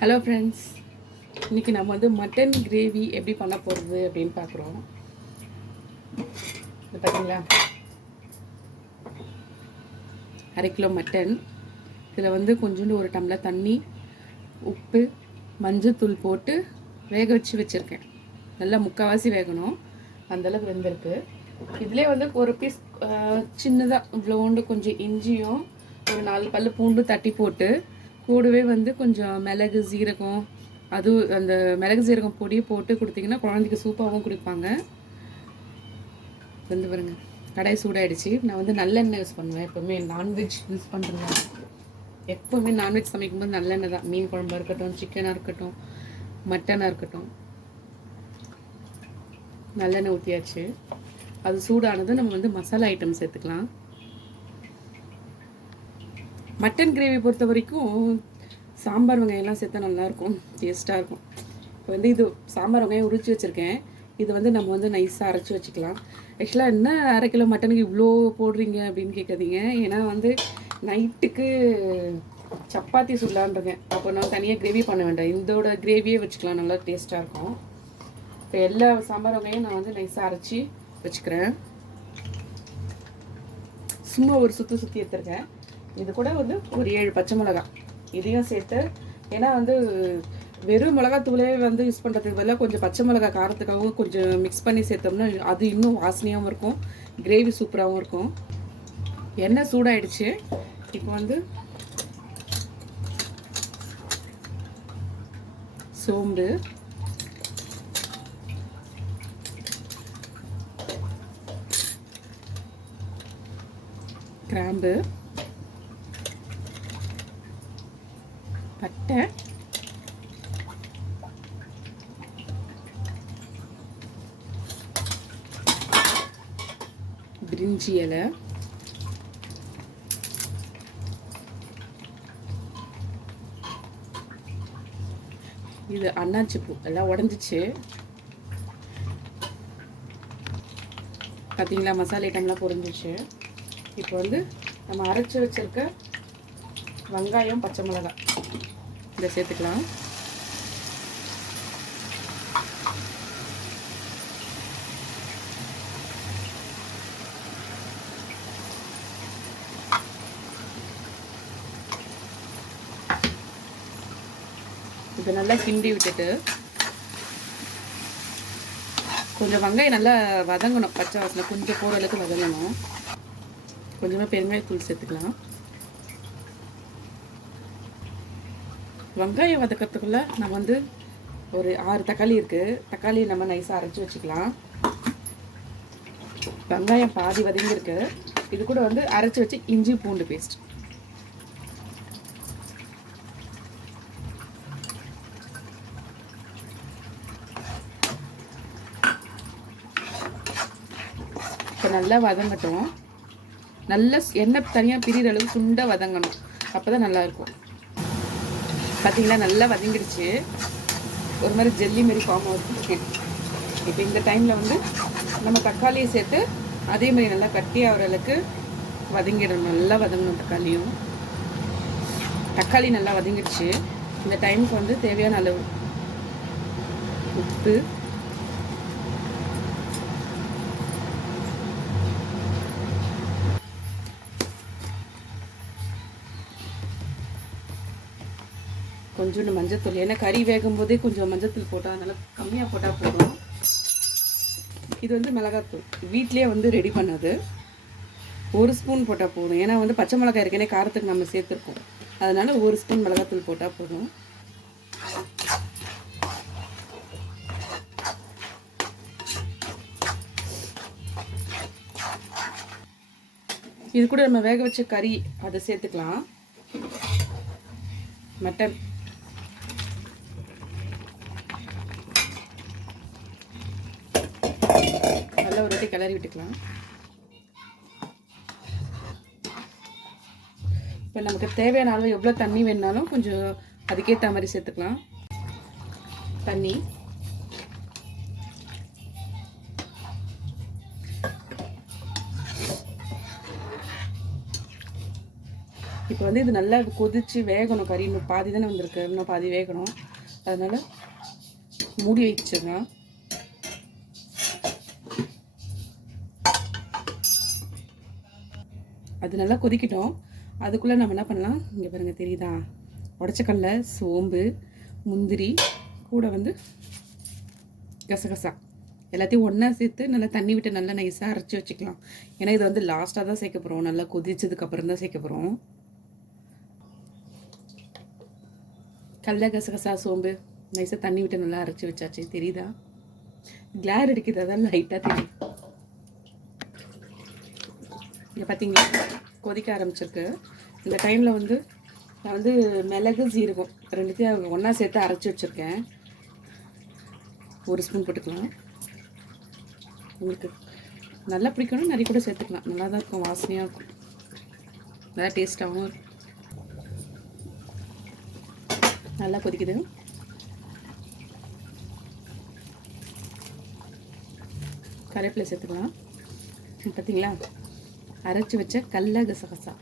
Hello friends இன்றைக்கி நம்ம வந்து மட்டன் கிரேவி எப்படி பண்ண போகிறது அப்படின்னு பார்க்குறோம். இது பார்த்தீங்களா அரை கிலோ மட்டன் இதில் வந்து கொஞ்சோண்டு ஒரு டம்ளர் தண்ணி உப்பு மஞ்சத்தூள் போட்டு வேக வச்சு வச்சுருக்கேன். நல்லா முக்கால்வாசி வேகணும். அந்தளவுக்கு வெந்திருக்கு. இதிலே வந்து ஒரு பீஸ் சின்னதாக இவ்வளோண்டு கொஞ்சம் இஞ்சியும் ஒரு நாலு பல் பூண்டு தட்டி போட்டு கூடவே வந்து கொஞ்சம் மிளகு சீரகம் அது அந்த மிளகு சீரகம் பொடியை போட்டு கொடுத்தீங்கன்னா குழந்தைக்கு சூப்பாகவும் கொடுப்பாங்க. வந்து பாருங்க கடாய் சூடாயிடுச்சு. நான் வந்து நல்லெண்ணெய் யூஸ் பண்ணுவேன். எப்போவுமே நான்வெஜ் யூஸ் பண்ணுறேன் எப்போவுமே நான்வெஜ் சமைக்கும்போது நல்லெண்ணெய் தான். மீன் குழம்பாக இருக்கட்டும் சிக்கனாக இருக்கட்டும் மட்டனாக இருக்கட்டும். நல்லெண்ணெய் ஊற்றியாச்சு அது சூடானது நம்ம வந்து மசாலா ஐட்டம் சேர்த்துக்கலாம். மட்டன் கிரேவி பொறுத்த வரைக்கும் சாம்பார் வெங்காயம்லாம் சேர்த்தா நல்லாயிருக்கும் டேஸ்ட்டாக இருக்கும். இப்போ வந்து இது சாம்பார் வெங்காயம் உரிச்சு வச்சுருக்கேன். இது வந்து நம்ம வந்து நைஸாக அரைச்சி வச்சுக்கலாம். ஆக்சுவலாக என்ன அரை கிலோ மட்டனுக்கு இவ்வளோ போடுறீங்க அப்படின்னு கேட்காதீங்க. ஏன்னா வந்து நைட்டுக்கு சப்பாத்தி சுடலான்றேன் அப்போ நான் தனியாக கிரேவி பண்ண வேண்டாம். இதோட கிரேவியே வச்சுக்கலாம். நல்லா டேஸ்ட்டாக இருக்கும். இப்போ எல்லா சாம்பார் வகையும் நான் வந்து நைஸாக அரைச்சி வச்சுக்கிறேன். சும்மா ஒரு சுற்றி சுற்றி எடுத்துருக்கேன். இது கூட வந்து ஒரு ஏழு பச்சை மிளகாய் இதையும் சேர்த்து ஏன்னா வந்து வெறும் மிளகாத்தூளே வந்து யூஸ் பண்ணுறதுக்கு பதிலாக கொஞ்சம் பச்சை மிளகாய் காரத்துக்காகவும் கொஞ்சம் மிக்ஸ் பண்ணி சேர்த்தோம்னா அது இன்னும் வாசனையாகவும் இருக்கும் கிரேவி சூப்பராகவும் இருக்கும். எண்ணெய் சூடாயிடுச்சு. இப்போ வந்து சோம்பு. கிராம்பு. பட்டை. பிரிஞ்சி இலை. இது அண்ணாச்சி பூ. எல்லாம் உடஞ்சிச்சு. பார்த்தீங்களா மசாலா ஐட்டம்லாம் பொரிஞ்சிச்சு இப்போ வந்து நம்ம அரைச்சி வச்சிருக்க வெங்காயம் பச்சை மிளகாய் இதை சேர்த்துக்கலாம். இதை நல்லா கிண்டி விட்டுட்டு கொஞ்சம் வெங்காயம் நல்லா வதங்கணும் பச்சை வாசனை கொஞ்சம் போகிற அளவுக்கு வதங்கணும். கொஞ்சமாக பெருங்காயத்தூள் சேர்த்துக்கலாம். வெங்காயம் வதக்கிறதுக்குள்ள நம்ம வந்து ஒரு ஆறு தக்காளி இருக்குது தக்காளி நம்ம நைஸாக அரைச்சி வச்சுக்கலாம். வெங்காயம் பாதி வதங்கியிருக்கு. இது கூட வந்து அரைச்சி வச்சு இஞ்சி பூண்டு பேஸ்ட் இப்போ நல்லா வதங்கட்டும். நல்ல எண்ணெய் தனியாக பிரிகிற அளவுக்கு சுண்டை வதங்கணும். அப்போ தான் நல்லாயிருக்கும் பார்த்தீங்களா நல்லா வதங்கிடுச்சு. ஒரு மாதிரி ஜெல்லி மாரி ஃபார்ம் ஆகுது இப்போ இந்த டைமில் வந்து நம்ம தக்காளியை சேர்த்து அதே மாதிரி நல்லா கட்டி ஆகிற அளவுக்கு வதங்கிடணும். நல்லா வதங்கணும் தக்காளியும். தக்காளி நல்லா வதங்கிடுச்சு. இந்த டைமுக்கு வந்து தேவையான அளவு உப்பு கொஞ்சோண்டு மஞ்சத்தூள் ஏன்னா கறி வேகும் போதே கொஞ்சம் மஞ்சத்தூள் போட்டால் அதனால் கம்மியாக போட்டால் போதும். இது வந்து மிளகாத்தூள். வீட்லேயே வந்து ரெடி பண்ணது. ஒரு ஸ்பூன் போட்டால் போதும். ஏன்னா வந்து பச்சை மிளகாய் இருக்கேனே காரத்துக்கு நம்ம சேர்த்துருக்கோம். அதனால் ஒரு ஸ்பூன் மிளகாத்தூள் போட்டால் போதும். இது கூட நம்ம வேக வச்ச கறி அதை சேர்த்துக்கலாம். மட்டன். ஒரு வாட்டி கிளறி விட்டுக்கலாம். இப்போ நமக்கு தேவையான அளவு எவ்வளோ தண்ணி வேணுனாலும் கொஞ்சம் அதுக்கேற்ற மாதிரி சேர்த்துக்கலாம். தண்ணி. இப்போ வந்து இது நல்லா கொதிச்சு வேகணும். கறி இன்னும் பாதி தானே வந்திருக்கு. இன்னும் பாதி வேகணும். அதனால் மூடி வச்சிடலாம். அது நல்லா கொதிக்கட்டும். அதுக்குள்ளே நம்ம என்ன பண்ணலாம்? இங்கே பாருங்கள் தெரியுதா? உடச்சக்கல்ல சோம்பு முந்திரி கூட வந்து கசகசா. எல்லாத்தையும் ஒன்றா சேர்த்து நல்லா தண்ணி விட்டு நல்லா நைஸாக அரைச்சி வச்சுக்கலாம். ஏன்னா இது வந்து லாஸ்ட்டாக தான் சேர்க்க போகிறோம் நல்லா கொதிச்சதுக்கப்புறம் தான் சேர்க்க போகிறோம் கடல கசகசா சோம்பு நைஸாக தண்ணி விட்டு நல்லா அரைச்சி வச்சாச்சு. தெரியுதா? கிளார் அடிக்குது. அதான் லைட்டாக தெரியும் இங்கே பார்த்தீங்களா கொதிக்க ஆரம்பிச்சிருக்கு. இந்த டைமில் வந்து நான் வந்து மிளகு சீரகம் ரெண்டுத்தையும் ஒன்றா சேர்த்து அரைச்சி வச்சுருக்கேன். ஒரு ஸ்பூன் போட்டுக்கலாம். உங்களுக்கு நல்லா பிடிக்கணும் நிறைய கூட சேர்த்துக்கலாம். நல்லா தான் இருக்கும் வாசனையாக இருக்கும். நல்லா டேஸ்ட்டாகவும் இருக்கும். நல்லா கொதிக்குது. கருவேப்பிலை சேர்த்துக்கலாம். பார்த்தீங்களா அரைச்சி வச்ச கடல கசகசா.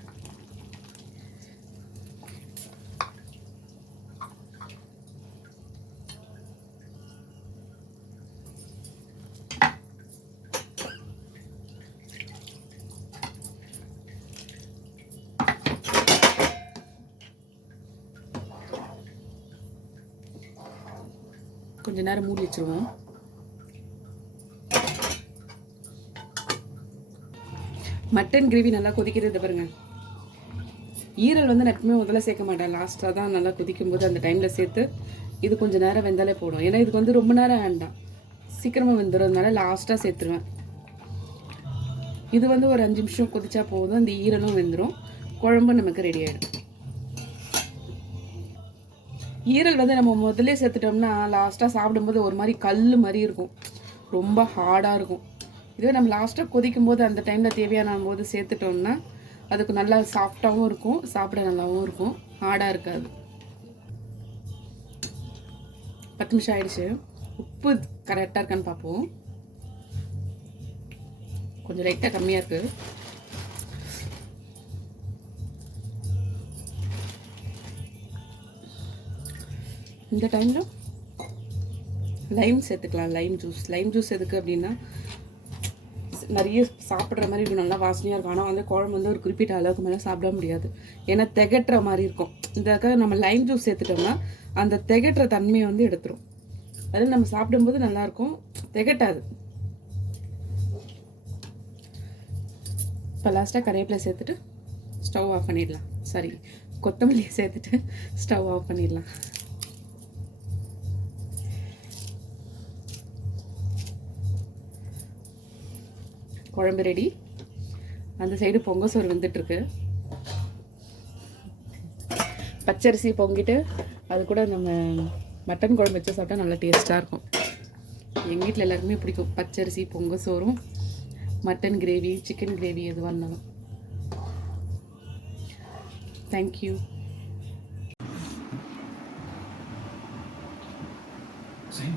கொஞ்ச நேரம் மூடி வச்சிருவோம். மட்டன் கிரேவி நல்லா கொதிக்கிறது பாருங்க. ஈரல் வந்து நான் எப்பவுமே முதல்ல சேர்க்க மாட்டேன். லாஸ்ட்டாக தான் நல்லா கொதிக்கும் போது அந்த டைமில் சேர்த்து இது கொஞ்சம் நேரம் வெந்தாலே போடும் ஏன்னா இதுக்கு வந்து ரொம்ப நேரம் வேண்டாம். சீக்கிரமாக வெந்துடுறதுனால லாஸ்ட்டாக சேர்த்துருவேன். இது வந்து ஒரு அஞ்சு நிமிஷம் கொதிச்சா போதும். அந்த ஈரலும் வெந்துடும் குழம்பு நமக்கு ரெடி ஆகிடும் ஈரல் வந்து நம்ம முதல்ல சேர்த்துட்டோம்னா லாஸ்ட்டாக சாப்பிடும்போது ஒரு மாதிரி கல் மாதிரி இருக்கும். ரொம்ப ஹார்டாக இருக்கும். இதுவே நம்ம லாஸ்ட்டாக கொதிக்கும் போது அந்த டைமில் தேவையான போது சேர்த்துட்டோம்னா அதுக்கு நல்லா சாஃப்டாகவும் இருக்கும் சாப்பிட நல்லாவும் இருக்கும். ஹார்டாக இருக்காது. பத்து நிமிஷம் ஆயிடுச்சு. உப்பு கரெக்டாக இருக்கான்னு பார்ப்போம். கொஞ்சம் லைட்டாக கம்மியாக இருக்குது இந்த டைமில் லைம் சேர்த்துக்கலாம் லைம் ஜூஸ் லைம் ஜூஸ் எதுக்கு அப்படின்னா நிறைய சாப்பிட்ற மாதிரி இருக்கும். நல்லா வாசனையாக இருக்கும். ஆனால் வந்து குழம்பு வந்து ஒரு குறிப்பிட்ட அளவுக்கு மேலே சாப்பிட முடியாது. ஏன்னா திகட்டுற மாதிரி இருக்கும். இதுக்காக நம்ம லைம் ஜூஸ் சேர்த்துட்டோம்னா அந்த திகட்டுற தன்மையை வந்து எடுத்துரும். அது நம்ம சாப்பிடும்போது நல்லாயிருக்கும் திகட்டாது. இப்போ லாஸ்ட்டாக கறிவேப்பிலை சேர்த்துட்டு ஸ்டவ் ஆஃப் பண்ணிடலாம். சாரி கொத்தமல்லியை சேர்த்துட்டு ஸ்டவ் ஆஃப் பண்ணிடலாம். குழம்பு ரெடி அந்த சைடு பொங்க சோறு வந்துட்டுருக்கு. பச்சரிசி பொங்கிட்டு அது கூட நம்ம மட்டன் குழம்பு வச்சு சாப்பிட்டா நல்லா டேஸ்ட்டாக இருக்கும். எங்கள் வீட்டில் எல்லாருக்குமே பிடிக்கும். பச்சரிசி பொங்க சோறும் மட்டன் கிரேவி சிக்கன் கிரேவி எதுவாக இருந்தாலும். Thank you sign